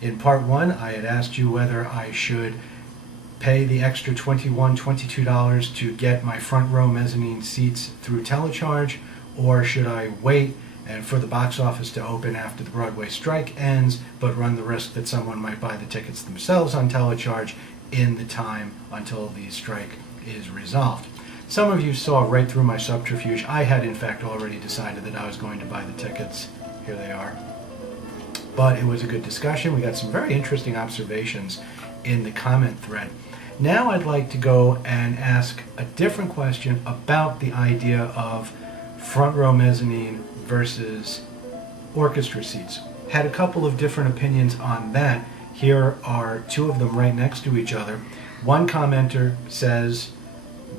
In part one, I had asked you whether I should pay the extra $21, $22 to get my front row mezzanine seats through telecharge, or should I wait and for the box office to open after the Broadway strike ends, but run the risk that someone might buy the tickets themselves on telecharge in the time until the strike is resolved. Some of you saw right through my subterfuge. I had in fact already decided that I was going to buy the tickets. Here they are. But it was a good discussion. We got some very interesting observations in the comment thread. Now I'd like to go and ask a different question about the idea of front row mezzanine versus orchestra seats. Had a couple of different opinions on that. Here are two of them right next to each other. One commenter says,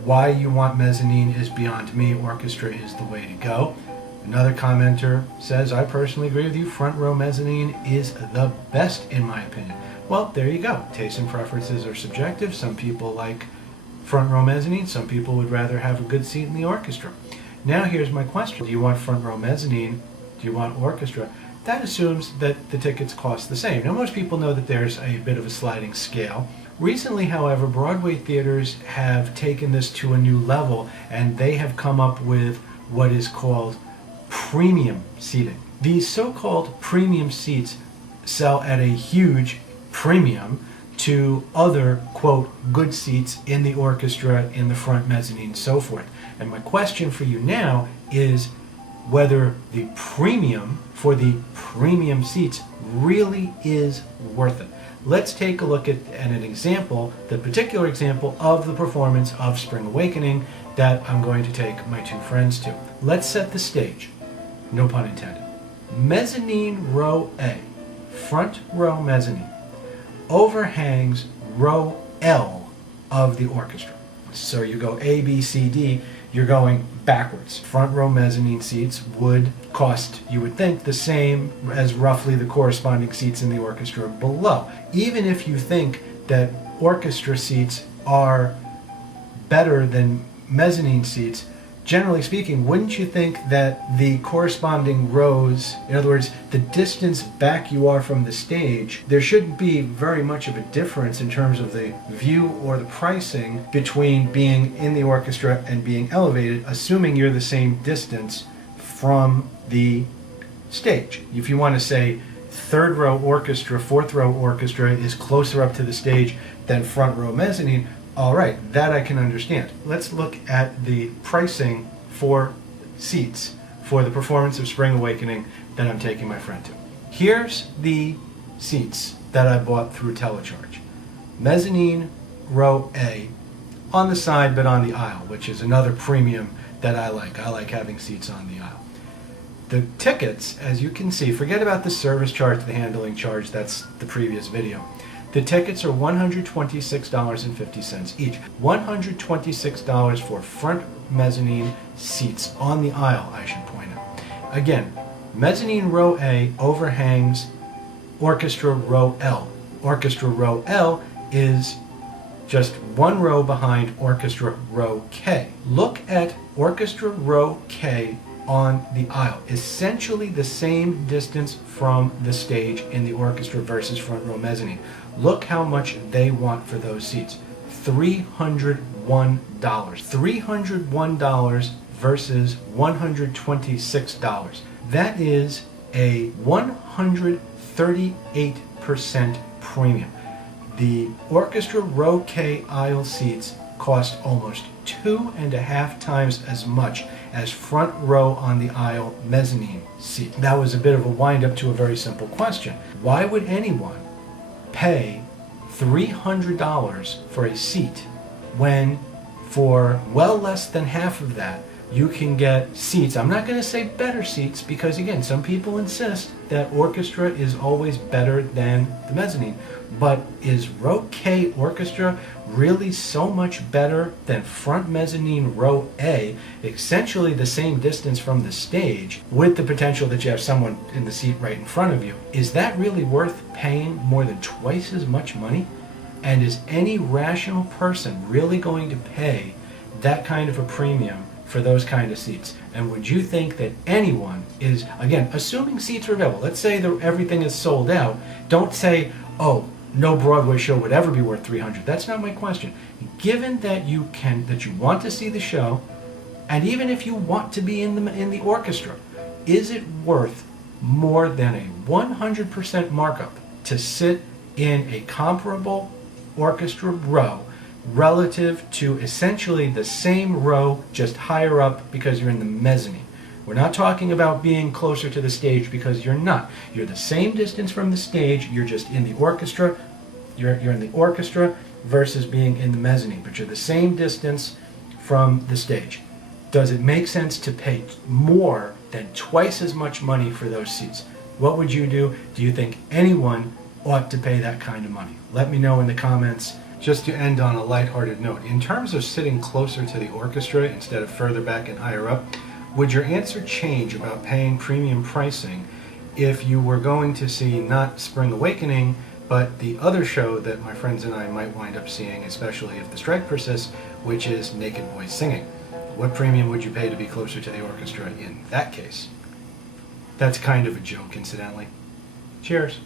why you want mezzanine is beyond me, orchestra is the way to go. Another commenter says, I personally agree with you, front row mezzanine is the best in my opinion. Well, there you go. Tastes and preferences are subjective. Some people like front row mezzanine, some people would rather have a good seat in the orchestra. Now here's my question. Do you want front row mezzanine? Do you want orchestra? That assumes that the tickets cost the same. Now most people know that there's a bit of a sliding scale. Recently, however, Broadway theaters have taken this to a new level, and they have come up with what is called premium seating. These so-called premium seats sell at a huge premium to other, quote, good seats in the orchestra, in the front mezzanine, so forth. And my question for you now is whether the premium for the premium seats really is worth it. Let's take a look at an example, the particular example of the performance of Spring Awakening that I'm going to take my two friends to. Let's set the stage, no pun intended. Mezzanine row A, front row mezzanine, overhangs row L of the orchestra. So you go A, B, C, D, you're going backwards. Front row mezzanine seats would cost, you would think, the same as roughly the corresponding seats in the orchestra below. Even if you think that orchestra seats are better than mezzanine seats, generally speaking, wouldn't you think that the corresponding rows, in other words, the distance back you are from the stage, there shouldn't be very much of a difference in terms of the view or the pricing between being in the orchestra and being elevated, assuming you're the same distance from the stage. If you want to say third row orchestra, fourth row orchestra is closer up to the stage than front row mezzanine, all right, that I can understand. Let's look at the pricing for seats for the performance of Spring Awakening that I'm taking my friend to. Here's the seats that I bought through telecharge. Mezzanine row A, on the side but on the aisle, which is another premium that I like. I like having seats on the aisle. The tickets, as you can see, forget about the service charge, the handling charge, that's the previous video. The tickets are $126.50 each. $126 for front mezzanine seats on the aisle, I should point out. Again, mezzanine row A overhangs orchestra row L. Orchestra row L is just one row behind orchestra row K. Look at orchestra row K on the aisle. Essentially the same distance from the stage in the orchestra versus front row mezzanine. Look how much they want for those seats. $301. $301 versus $126. That is a 138% premium. The orchestra row K aisle seats cost almost 2.5 times as much as front row on the aisle mezzanine seat. That was a bit of a wind-up to a very simple question. Why would anyone pay $300 for a seat when for well less than half of that you can get seats? I'm not going to say better seats because again, some people insist that orchestra is always better than the mezzanine. But is row K orchestra really so much better than front mezzanine row A, essentially the same distance from the stage, with the potential that you have someone in the seat right in front of you? Is that really worth paying more than twice as much money? And is any rational person really going to pay that kind of a premium for those kind of seats? And would you think that anyone is, again, assuming seats are available, let's say that everything is sold out, don't say, oh, no Broadway show would ever be worth $300. That's not my question. Given that you want to see the show, and even if you want to be in the orchestra, is it worth more than a 100% markup to sit in a comparable orchestra row relative to essentially the same row, just higher up because you're in the mezzanine? We're not talking about being closer to the stage, because you're not. You're the same distance from the stage, you're just in the orchestra. You're in the orchestra versus being in the mezzanine, but you're the same distance from the stage. Does it make sense to pay more than twice as much money for those seats? What would you do? Do you think anyone ought to pay that kind of money? Let me know in the comments. Just to end on a lighthearted note, in terms of sitting closer to the orchestra instead of further back and higher up, would your answer change about paying premium pricing if you were going to see not Spring Awakening, but the other show that my friends and I might wind up seeing, especially if the strike persists, which is Naked Boys Singing? What premium would you pay to be closer to the orchestra in that case? That's kind of a joke, incidentally. Cheers.